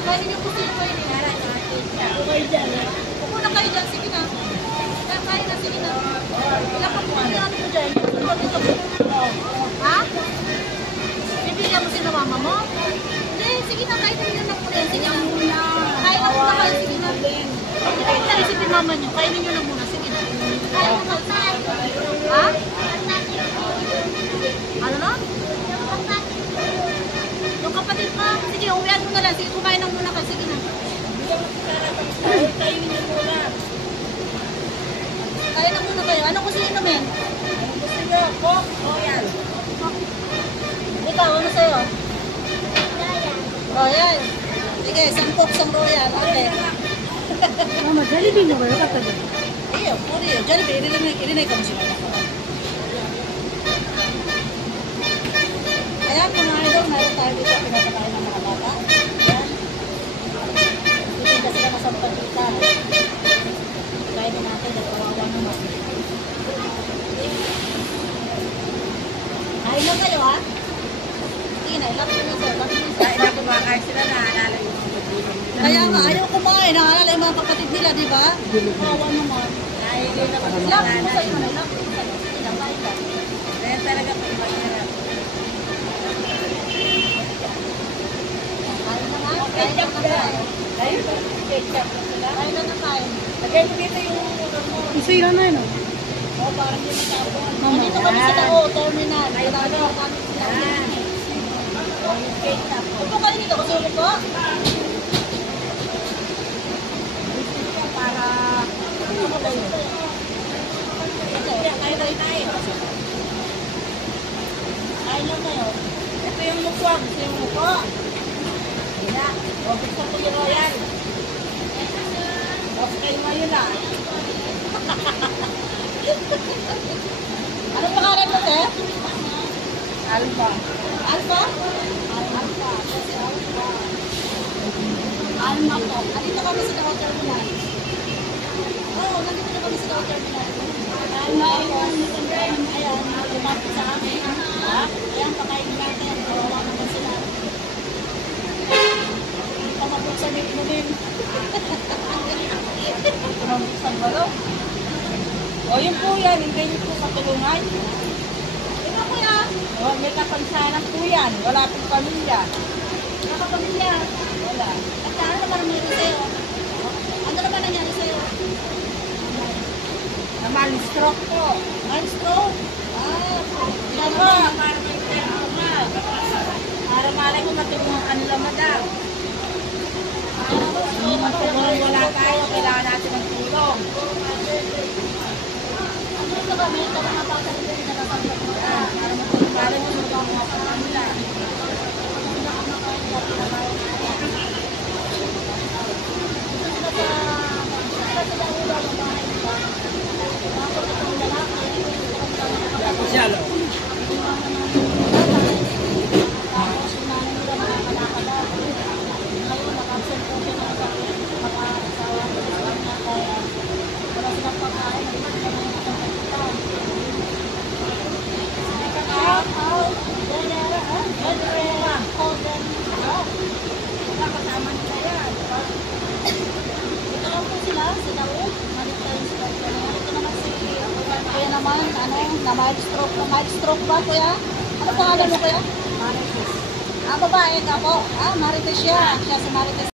kainin yung gusto nyo kainin. Okay dyan. Upo na kayo dyan, sige na. Kain na, sige na. Ilang pa po ang ano mo dyan? Ha? Bibigyan mo sila mama mo? Hindi, sige na, kainin nyo na muna. Sige na. Kain na muna kayo, sige na. Hindi na kita isipin mama nyo, kainin nyo na muna, sige na. Kain na muna. Ha? Ano na? Yung kapatid pa. Sige, uwihan mo na lang. Sige, kumain na muna ka. Sige na. Kainin niyo muna. Kain na muna kayo. Anong gusto nyo inumin? Gusto niyo, Coke o yan? Ikaw, ano sa'yo? Royal. Sige, isang Coke, isang Royal. Okay. Mama, Jollibee na ba? Katagal. Iyo, puri yun. Jollibee, ilinay ka mo sila. Ayan, mga idol, mayroon tayo dito pinapakain ng mga bata. Ayan. Hindi kasi sila masampag dito. Kain na natin, nagkawawa naman. Kain na kayo, ha? Sige na, ilapin nyo sir. Kain na kumakain sila, naalala yung mga magulang nila. Kaya nga, ayaw kumain. Nakaalala yung mga kapatid nila, di ba? Kawawa naman. Nahihili na kasi sa Ilapin mo nanay. sa'yo, ilapin mo sa'yo. Sige na, kain na. Kaya talaga po mahirap. Kain na nga, kain na na kain. Ayun, ketchup na sila. Kain na na kain. Lagay mo dito yung ulo mo. Isira na yun. O, parang hindi matapon. Nandito kami sa Tao, terminal. Ginagawa namin sila. Yan. O, yung ketchup. Upo kayo dito, kasi upo. Para... Kaya kayo na tayo. Kain lang kayo. Ito yung mukwag. Ito yung mukha. Hila. O, gusto ko yung royal. O, kayo ngayon ah. Anong pangalan mo, te? Alba. Alpha? Alpha. Alma po. Nandito kami sa Tao Terminal. Oo, nandito na kami sa Tao Terminal. Alma, ayan, lumapit sa amin. Ha? Ayan, pakain natin. Kawawa naman sila. Pamabuksan mo din. Pumabuksan ba daw? O, yun po yan. Hindi niyo po katulungan. Ikaw, kuya. O, may kapansanan po yan. Wala pong pamilya. Nakapamilya. Wala. At ano naman nangyari sa'yo? Ano naman nangyari sa'yo? Naman, stroke po. Mind-stroke? Ah, Yan po. Para malay ko matulungan kanila, madam. Kung wala tayo, kailangan natin ng tulong. ano ito kami? Ito mga pagkakas na nakakamit mo. Para matulungan, malay ko matulungan ko kanila. Kasama nila yan. Ito lang po sila, sila po. Ito naman si, kuya naman, ano, na mild-stroke ba, kuya? Ano pangalan mo, kuya? Marites. Ah, babae ka po. Ah, Marites siya. Siya si Marites.